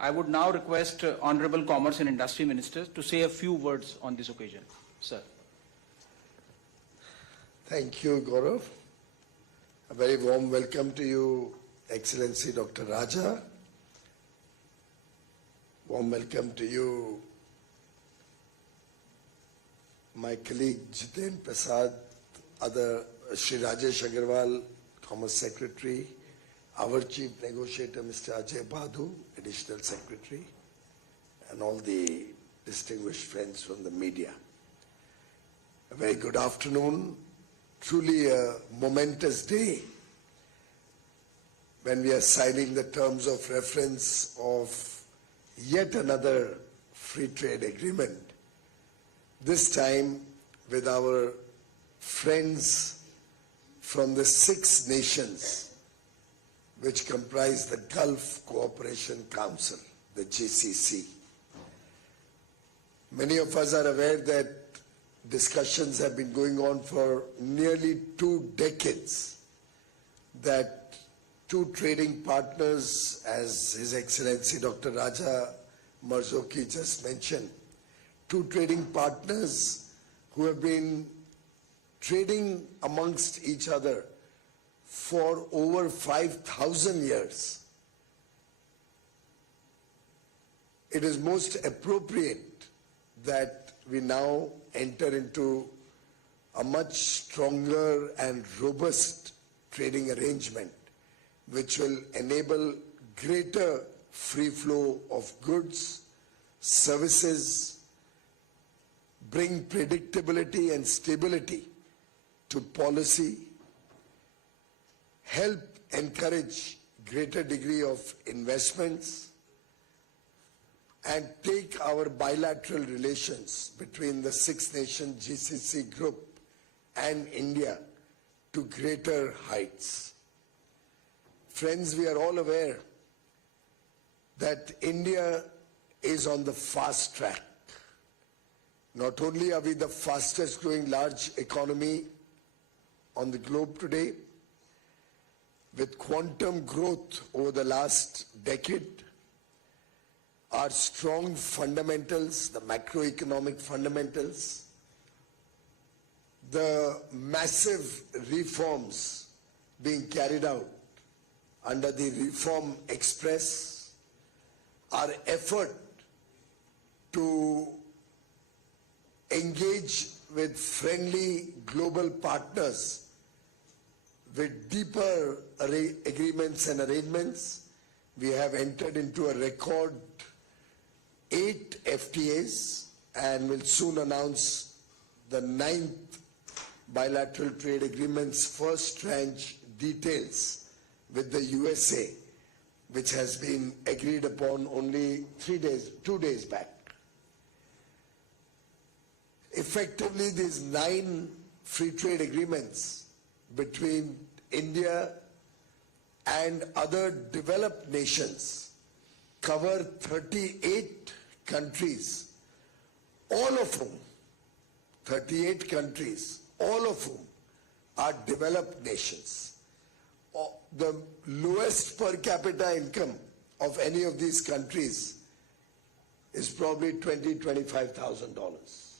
I would now request Honorable Commerce and Industry Minister to say a few words on this occasion. Sir. Thank you, Gaurav. A very warm welcome to you, Excellency Dr. Raja. Warm welcome to you, my colleague Jiten Prasad, other Shri Rajesh Agarwal, Commerce Secretary, our Chief Negotiator, Mr. Ajay Badhu, Additional Secretary, and all the distinguished friends from the media. A very good afternoon. Truly a momentous day when we are signing the terms of reference of yet another free trade agreement, this time with our friends from the 6 nations which comprise the Gulf Cooperation Council, the GCC. Many of us are aware that discussions have been going on for nearly 2 decades, that 2 trading partners, as His Excellency Dr. Raja Marzoki just mentioned, 2 trading partners who have been trading amongst each other for over 5,000 years. It is most appropriate that we now enter into a much stronger and robust trading arrangement which will enable greater free flow of goods, services, bring predictability and stability to policy, help encourage greater degree of investments, and take our bilateral relations between the 6-nation GCC group and India to greater heights. Friends, we are all aware that India is on the fast track. Not only are we the fastest growing large economy on the globe today, with quantum growth over the last decade, our strong fundamentals, the macroeconomic fundamentals, the massive reforms being carried out under the Reform Express, our effort to engage with friendly global partners with deeper agreements and arrangements. We have entered into a record 8 FTAs and will soon announce the 9th bilateral trade agreement's first tranche details with the USA, which has been agreed upon only 2 days back. Effectively, these 9 free trade agreements between India and other developed nations cover 38 countries, all of whom, 38 countries, all of whom are developed nations. The lowest per capita income of any of these countries is probably $20,000–25,000.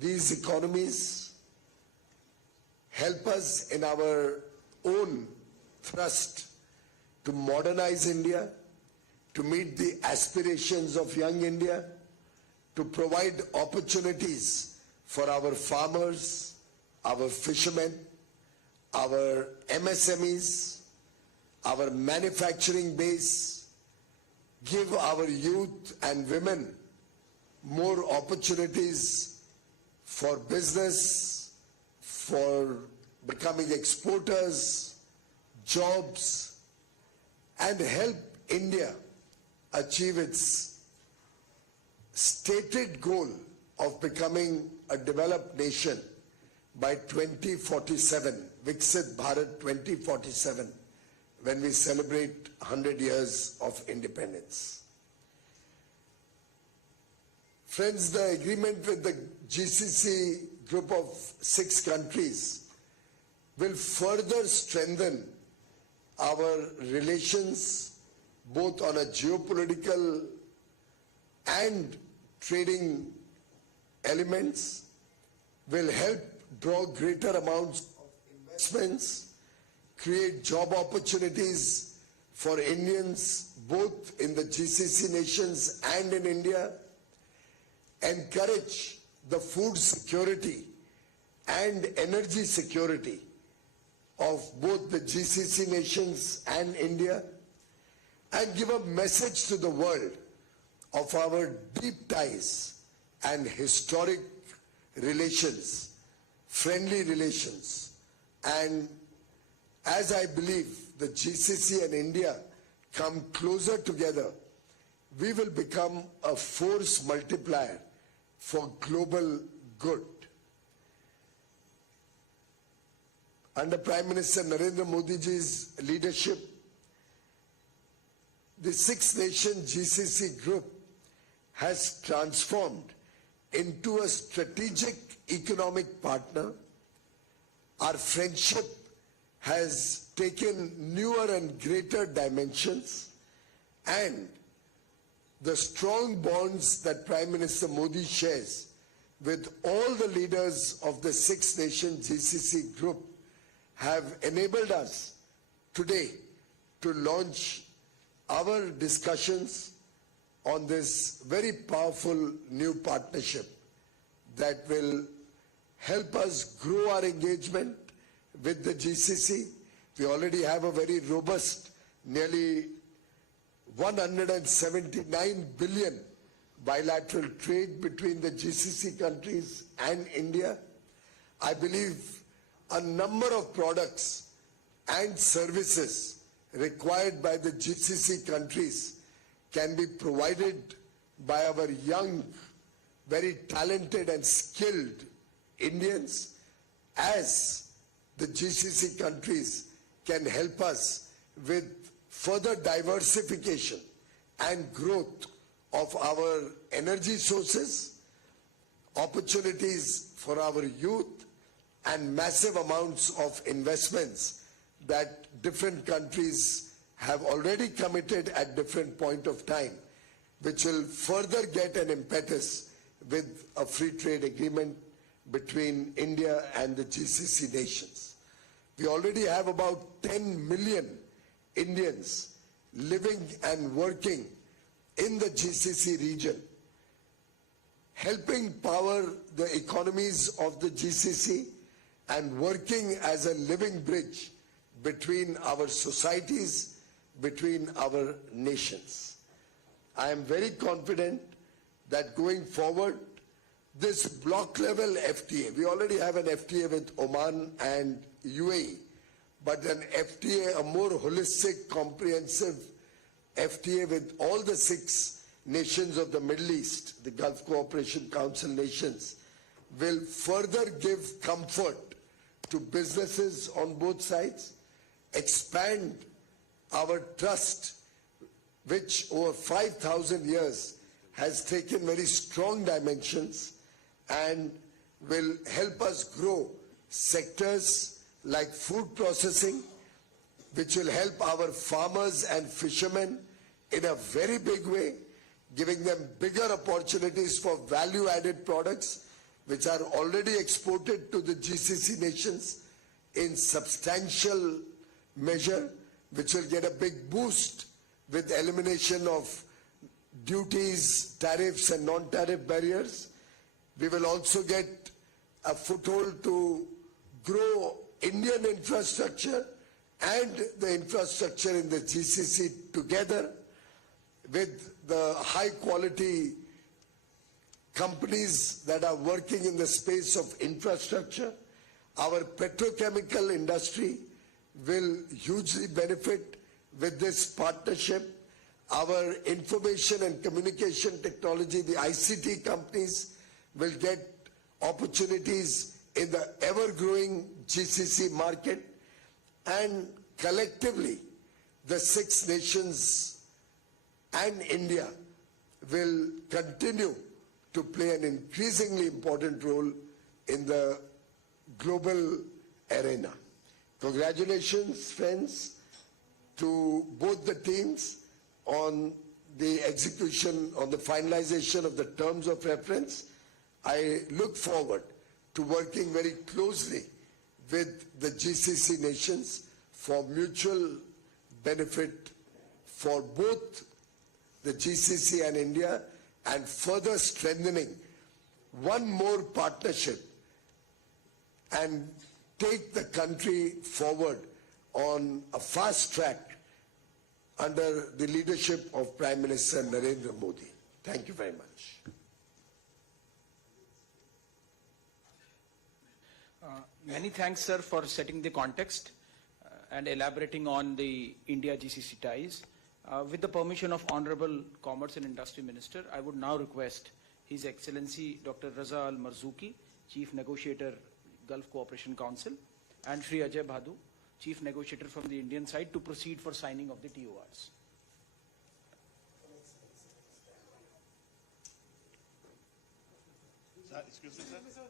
These economies help us in our own thrust to modernize India, to meet the aspirations of young India, to provide opportunities for our farmers, our fishermen, our MSMEs, our manufacturing base, give our youth and women more opportunities for business, for becoming exporters, jobs, and help India achieve its stated goal of becoming a developed nation by 2047, Viksit Bharat 2047, when we celebrate 100 years of independence. Friends, the agreement with the GCC group of 6 countries will further strengthen our relations both on a geopolitical and trading elements, will help draw greater amounts of investments, create job opportunities for Indians both in the GCC nations and in India, encourage the food security and energy security of both the GCC nations and India, and give a message to the world of our deep ties and historic relations, friendly relations. And as I believe the GCC and India come closer together, we will become a force multiplier for global good. Under Prime Minister Narendra Modi ji's leadership, the six-nation GCC group has transformed into a strategic economic partner. Our friendship has taken newer and greater dimensions, and the strong bonds that Prime Minister Modi shares with all the leaders of the six-nation GCC group have enabled us today to launch our discussions on this very powerful new partnership that will help us grow our engagement with the GCC. We already have a very robust, nearly 179 billion bilateral trade between the GCC countries and India. I believe a number of products and services required by the GCC countries can be provided by our young, very talented and skilled Indians, as the GCC countries can help us with further diversification and growth of our energy sources, opportunities for our youth, and massive amounts of investments that different countries have already committed at different point of time, which will further get an impetus with a free trade agreement between India and the GCC nations. We already have about 10 million Indians living and working in the GCC region, helping power the economies of the GCC and working as a living bridge between our societies, between our nations. I am very confident that going forward, this block level FTA, we already have an FTA with Oman and UAE, but an FTA, a more holistic, comprehensive FTA with all the six nations of the Middle East, the Gulf Cooperation Council nations, will further give comfort to businesses on both sides, expand our trust, which over 5,000 years has taken very strong dimensions, and will help us grow sectors like food processing, which will help our farmers and fishermen in a very big way, giving them bigger opportunities for value-added products, which are already exported to the GCC nations in substantial measure, which will get a big boost with elimination of duties, tariffs and non-tariff barriers. We will also get a foothold to grow Indian infrastructure and the infrastructure in the GCC together with the high quality companies that are working in the space of infrastructure. Our petrochemical industry will hugely benefit with this partnership. Our information and communication technology, the ICT companies, will get opportunities in the ever-growing GCC market, and collectively the six nations and India will continue to play an increasingly important role in the global arena. Congratulations, friends, to both the teams. on the execution, on the finalization of the terms of reference. I look forward to working very closely with the GCC nations for mutual benefit for both the GCC and India, and further strengthening one more partnership and take the country forward on a fast track under the leadership of Prime Minister Narendra Modi. Thank you very much. Many thanks, sir, for setting the context and elaborating on the India-GCC ties. With the permission of Honorable Commerce and Industry Minister, I would now request His Excellency Dr. Raza Al Marzuki, Chief Negotiator, Gulf Cooperation Council, and Shri Ajay Bhadu, Chief Negotiator from the Indian side, to proceed for signing of the ToRs. Sir, excuse me, sir.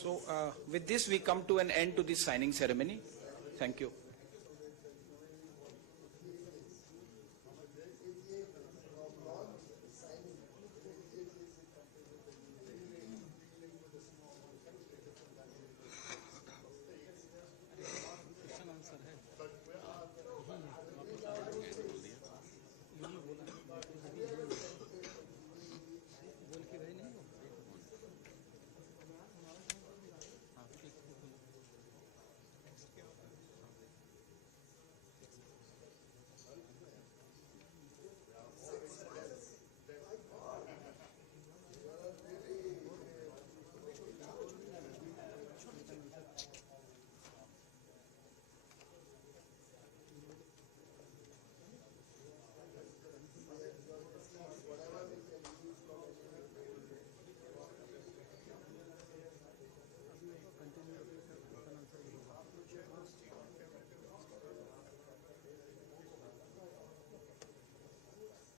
So with this, we come to an end to this signing ceremony. Thank you.